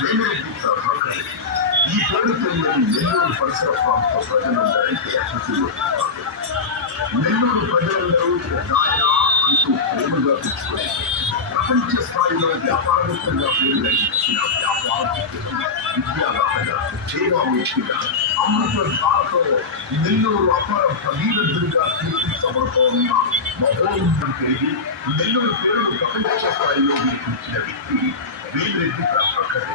వేమిరెడ్డి ప్రభాకర్ ఈ పేరుతో నెల్లూరు పరిసర ప్రాంత ప్రజలందరికీ ಇದರ ವ್ಯಾಪಾರ ವ್ಯಾಪಾರ ಸೇವಾ ಮುಚ್ಚಿದ ಅಮೃತ ಭಾರತ ನೆಲ್ಲೂರು ಅಪರ ಭಗೀರಥದುರ್ಗ ಕೀರ್ತಿ ಸಮರ್ಪವನ್ನು ಮಹೋನ್ನತರಿಗೆ ನೆಲ್ಲೂರು ಪೇರು ಪ್ರಪಂಚ ಸ್ಥಾಯಿಯಲ್ಲಿ ಕುಂಚಿದ ವ್ಯಕ್ತಿ ವೀರರೆಡ್ಡಿ ಪ್ರಭಾಕರ್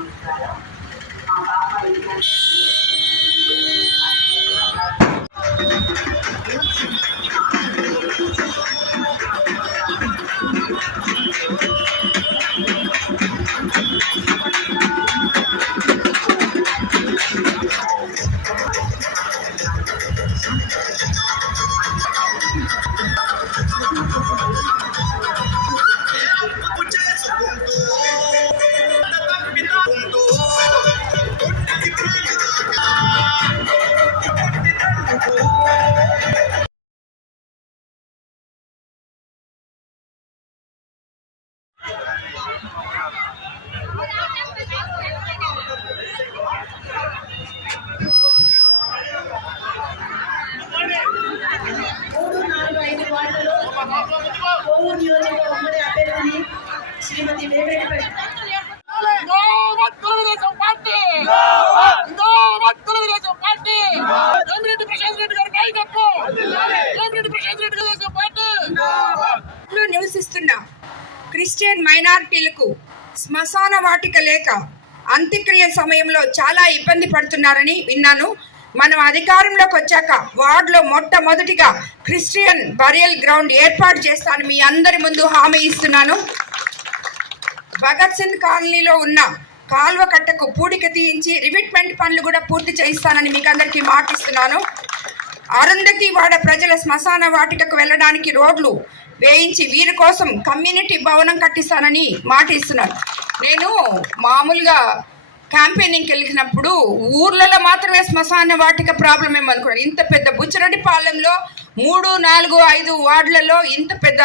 ನಮಸ್ಕಾರ ♪ పార్టీ లో నివసిస్తున్న క్రిస్టియన్ మైనారిటీలకు శ్మశాన వాటిక లేక అంత్యక్రియ సమయంలో చాలా ఇబ్బంది పడుతున్నారని విన్నాను. మనం అధికారంలోకి వచ్చాక వార్డులో మొట్టమొదటిగా క్రిస్టియన్ బరియల్ గ్రౌండ్ ఏర్పాటు చేస్తాను మీ అందరి ముందు హామీ ఇస్తున్నాను. భగత్ సింగ్ కాలనీలో ఉన్న కాల్వ కట్టకు పూడిక తీయించి రివిట్మెంట్ పనులు కూడా పూర్తి చేయిస్తానని మీకు అందరికీ మాటిస్తున్నాను. అరుంధతి వాడ ప్రజల శ్మశాన వాటికకు వెళ్ళడానికి రోడ్లు వేయించి వీరి కోసం కమ్యూనిటీ భవనం కట్టిస్తానని మాట ఇస్తున్నాను నేను మామూలుగా క్యాంపెయినింగ్కి వెళ్ళినప్పుడు ఊర్లలో మాత్రమే శ్మశాన వాటిక ప్రాబ్లం ఏమనుకున్నాను ఇంత పెద్ద బుచ్చిరెడ్డి పాలెంలో మూడు నాలుగు ఐదు వార్డులలో ఇంత పెద్ద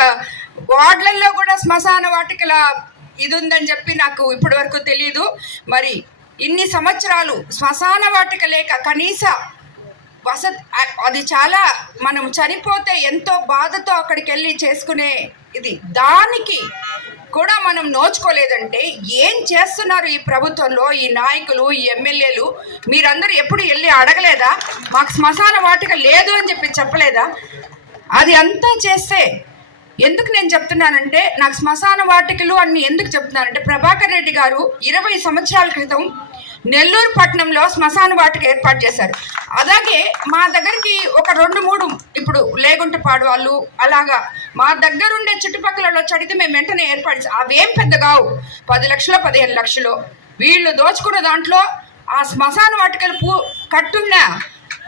వార్డులలో కూడా శ్మశాన వాటికల ఇది ఉందని చెప్పి నాకు ఇప్పటి వరకు తెలియదు మరి ఇన్ని సంవత్సరాలు శ్మశాన వాటిక లేక కనీస వసతి అది చాలా మనం చనిపోతే ఎంతో బాధతో అక్కడికి వెళ్ళి చేసుకునే ఇది. దానికి కూడా మనం నోచుకోలేదంటే ఏం చేస్తున్నారు ఈ ప్రభుత్వంలో ఈ నాయకులు ఈ ఎమ్మెల్యేలు? మీరందరూ ఎప్పుడు వెళ్ళి అడగలేదా? మాకు శ్మశాన వాటిక లేదు అని చెప్పి చెప్పలేదా? అది అంతా చేస్తే ఎందుకు నేను చెప్తున్నానంటే నాకు శ్మశాన వాటికలు అని ఎందుకు చెప్తున్నానంటే ప్రభాకర్ రెడ్డి గారు ఇరవై సంవత్సరాల క్రితం నెల్లూరు పట్టణంలో శ్మశాన వాటిక ఏర్పాటు చేశారు. అలాగే మా దగ్గరికి ఒక రెండు మూడు ఇప్పుడు లేగుంటపాడు వాళ్ళు అలాగా మా దగ్గరుండే చుట్టుపక్కల చడితే మేము వెంటనే ఏర్పాటు అవేం పెద్ద కావు. పది లక్షలు పదిహేను లక్షలు. వీళ్ళు దోచుకున్న దాంట్లో ఆ శ్మశాన వాటికలు పూ కట్టున్నా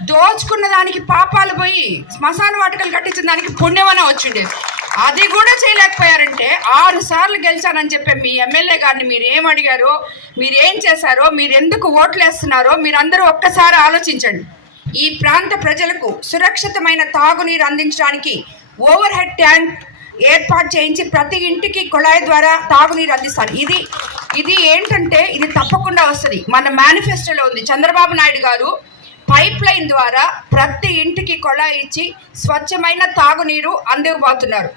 దోచుకున్న దానికి పాపాలు పోయి శ్మశాన వాటికలు కట్టించిన దానికి పుణ్యమనే వచ్చిండేది. అది కూడా చేయలేకపోయారంటే ఆరు సార్లు గెలిచానని చెప్పే మీ ఎమ్మెల్యే గారిని మీరు ఏం అడిగారో మీరు ఏం చేశారో మీరు ఎందుకు ఓట్లు వేస్తున్నారో మీరందరూ ఒక్కసారి ఆలోచించండి. ఈ ప్రాంత ప్రజలకు సురక్షితమైన తాగునీరు అందించడానికి ఓవర్ హెడ్ ట్యాంక్ ఏర్పాటు చేయించి ప్రతి ఇంటికి కుళాయి ద్వారా తాగునీరు అందిస్తాను ఇది ఇది ఏంటంటే ఇది తప్పకుండా వస్తుంది. మన మేనిఫెస్టోలో ఉంది. చంద్రబాబు నాయుడు గారు పైప్ లైన్ ద్వారా ప్రతి ఇంటికి కొళాయి ఇచ్చి స్వచ్ఛమైన తాగునీరు అందివ్వబోతున్నారు